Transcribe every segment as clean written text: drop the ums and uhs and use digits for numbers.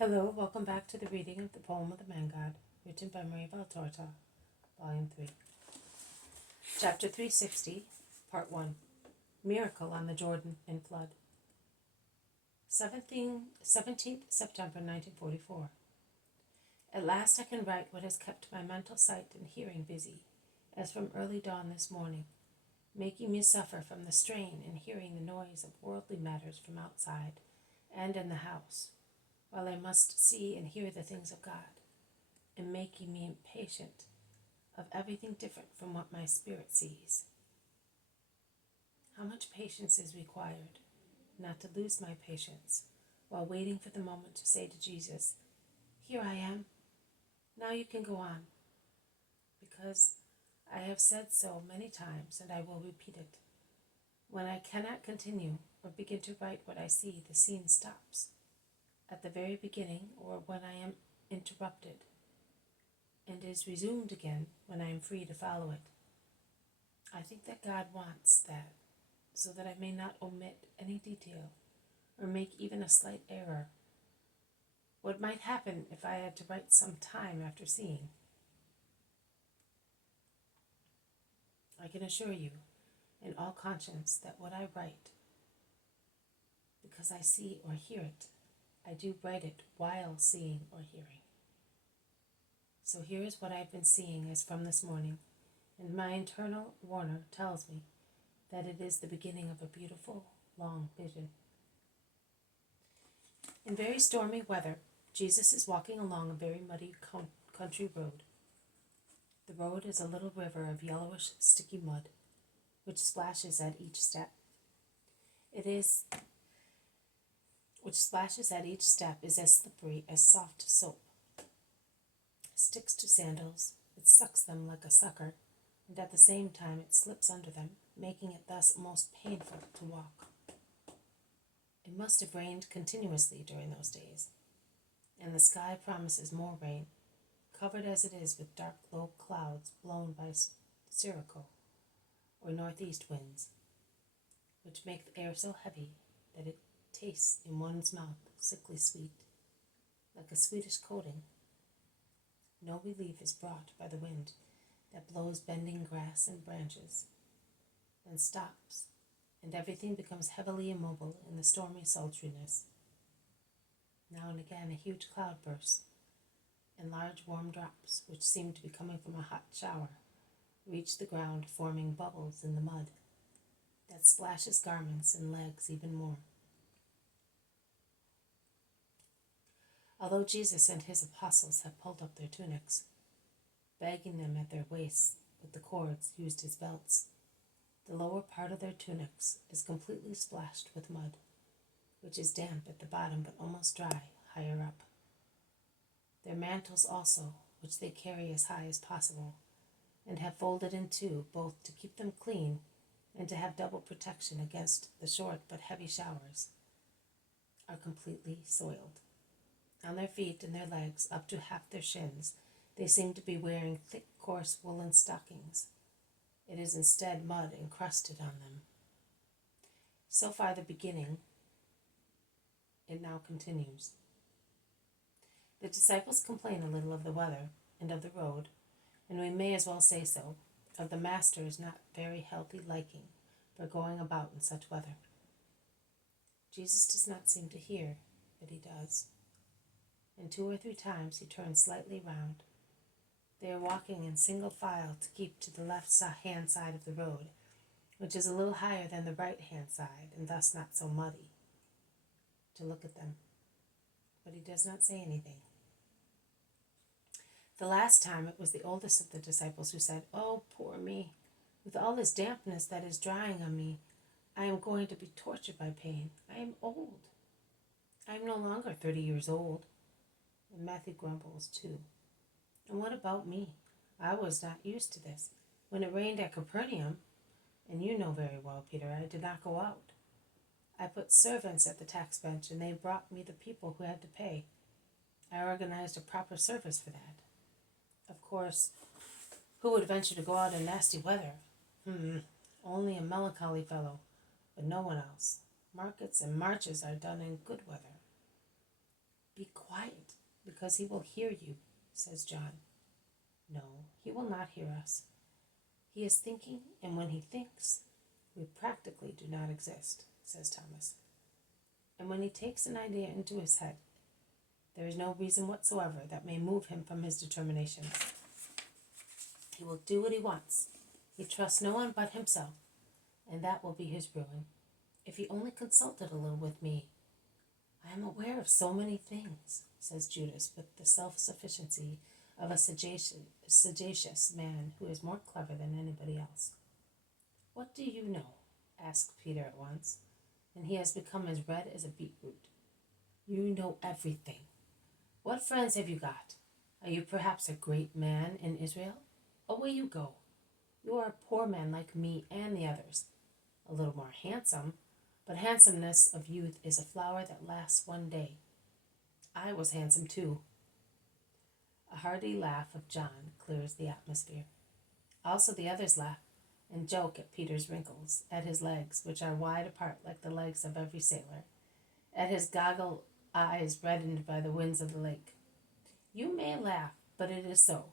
Hello, welcome back to the reading of the poem of the Man God, written by Maria Valtorta, Volume 3. Chapter 360, Part 1. Miracle on the Jordan in Flood. 17th September 1944. At last I can write what has kept my mental sight and hearing busy, as from early dawn this morning, making me suffer from the strain in hearing the noise of worldly matters from outside and in the house, while I must see and hear the things of God, and making me impatient of everything different from what my spirit sees. How much patience is required not to lose my patience while waiting for the moment to say to Jesus, "Here I am, now you can go on," because I have said so many times and I will repeat it. When I cannot continue or begin to write what I see, the scene stops at the very beginning or when I am interrupted, and is resumed again when I am free to follow it. I think that God wants that, so that I may not omit any detail or make even a slight error. What might happen if I had to write some time after seeing? I can assure you, in all conscience, that what I write, because I see or hear it, I do write it while seeing or hearing. So here is what I've been seeing as from this morning, and my internal warner tells me that it is the beginning of a beautiful, long vision. In very stormy weather, Jesus is walking along a very muddy country road. The road is a little river of yellowish, sticky mud, which splashes at each step. Which splashes at each step is as slippery as soft soap. It sticks to sandals, it sucks them like a sucker, and at the same time it slips under them, making it thus most painful to walk. It must have rained continuously during those days, and the sky promises more rain, covered as it is with dark low clouds blown by sirocco, or northeast winds, which make the air so heavy that it tastes in one's mouth sickly sweet, like a Swedish coating. No relief is brought by the wind that blows bending grass and branches, then stops, and everything becomes heavily immobile in the stormy sultriness. Now and again a huge cloud bursts, and large warm drops, which seem to be coming from a hot shower, reach the ground, forming bubbles in the mud that splashes garments and legs even more. Although Jesus and his apostles have pulled up their tunics, bagging them at their waists with the cords used as belts, the lower part of their tunics is completely splashed with mud, which is damp at the bottom but almost dry higher up. Their mantles also, which they carry as high as possible, and have folded in two, both to keep them clean and to have double protection against the short but heavy showers, are completely soiled. On their feet and their legs, up to half their shins, they seem to be wearing thick, coarse woolen stockings. It is instead mud encrusted on them. So far the beginning, it now continues. The disciples complain a little of the weather and of the road, and we may as well say so, of the Master's not very healthy liking for going about in such weather. Jesus does not seem to hear, but he does. And 2 or 3 times he turns slightly round. They are walking in single file to keep to the left-hand side of the road, which is a little higher than the right-hand side, and thus not so muddy, to look at them. But he does not say anything. The last time it was the oldest of the disciples who said, "Oh, poor me, with all this dampness that is drying on me, I am going to be tortured by pain. I am old. I am no longer 30 years old." And Matthew grumbles too. And what about me? I was not used to this. When it rained at Capernaum, and you know very well, Peter, I did not go out. I put servants at the tax bench, and they brought me the people who had to pay. I organized a proper service for that. Of course, who would venture to go out in nasty weather? Only a melancholy fellow, but no one else. Markets and marches are done in good weather. Be quiet, because he will hear you, says John. No, he will not hear us. He is thinking, and when he thinks, we practically do not exist, says Thomas. And when he takes an idea into his head, there is no reason whatsoever that may move him from his determination. He will do what he wants. He trusts no one but himself, and that will be his ruin. If he only consulted a little with me. I am aware of so many things, says Judas, with the self-sufficiency of a sagacious man who is more clever than anybody else. What do you know? Asked Peter at once, and he has become as red as a beetroot. You know everything. What friends have you got? Are you perhaps a great man in Israel? Away you go. You are a poor man like me and the others, a little more handsome, but handsomeness of youth is a flower that lasts one day. I was handsome too. A hearty laugh of John clears the atmosphere. Also the others laugh and joke at Peter's wrinkles, at his legs, which are wide apart like the legs of every sailor, at his goggle eyes reddened by the winds of the lake. You may laugh, but it is so.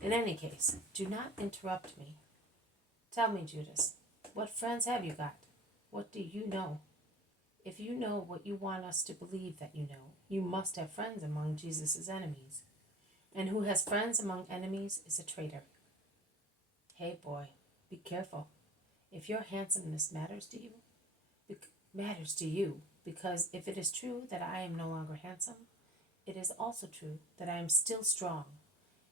In any case, do not interrupt me. Tell me, Judas, what friends have you got? What do you know? If you know what you want us to believe that you know, you must have friends among Jesus' enemies. And who has friends among enemies is a traitor. Hey, boy, be careful. If your handsomeness matters to you, because if it is true that I am no longer handsome, it is also true that I am still strong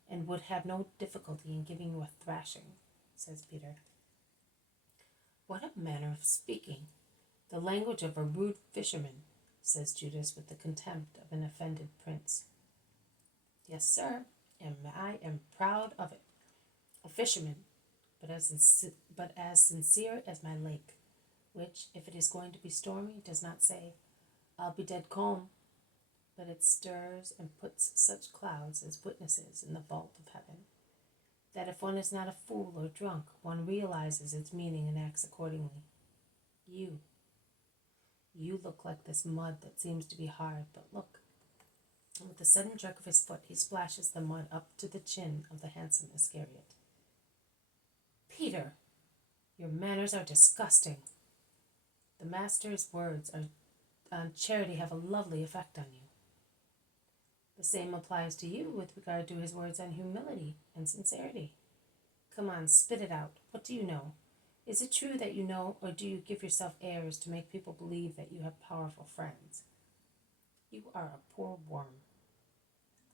and would have no difficulty in giving you a thrashing, says Peter. What a manner of speaking! The language of a rude fisherman, says Judas with the contempt of an offended prince. Yes, sir, and I am proud of it. A fisherman, but as sincere as my lake, which, if it is going to be stormy, does not say, I'll be dead calm, but it stirs and puts such clouds as witnesses in the vault of heaven, that if one is not a fool or drunk, one realizes its meaning and acts accordingly. You look like this mud that seems to be hard, but look. And with a sudden jerk of his foot, he splashes the mud up to the chin of the handsome Iscariot. Peter, your manners are disgusting. The master's words on charity have a lovely effect on you. The same applies to you with regard to his words on humility and sincerity. Come on, spit it out. What do you know? Is it true that you know, or do you give yourself airs to make people believe that you have powerful friends? You are a poor worm.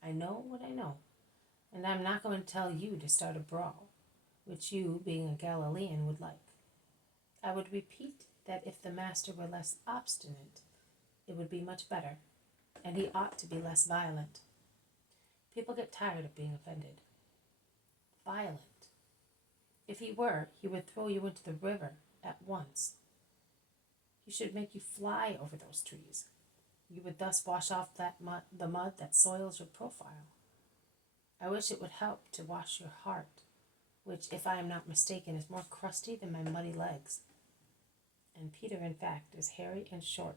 I know what I know, and I'm not going to tell you to start a brawl, which you, being a Galilean, would like. I would repeat that if the master were less obstinate, it would be much better, and he ought to be less violent. People get tired of being offended. Violent. If he were, he would throw you into the river at once. He should make you fly over those trees. You would thus wash off the mud that soils your profile. I wish it would help to wash your heart, which, if I am not mistaken, is more crusty than my muddy legs. And Peter, in fact, is hairy and short.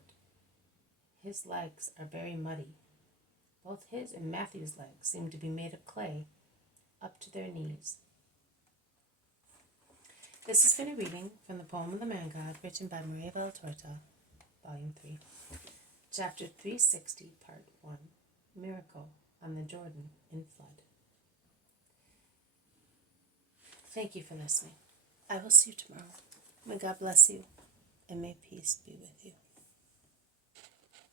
His legs are very muddy. Both his and Matthew's legs seem to be made of clay up to their knees. This has been a reading from the poem of the Man God, written by Maria Valtorta, Volume 3. Chapter 360, Part 1, Miracle on the Jordan in Flood. Thank you for listening. I will see you tomorrow. May God bless you, and may peace be with you.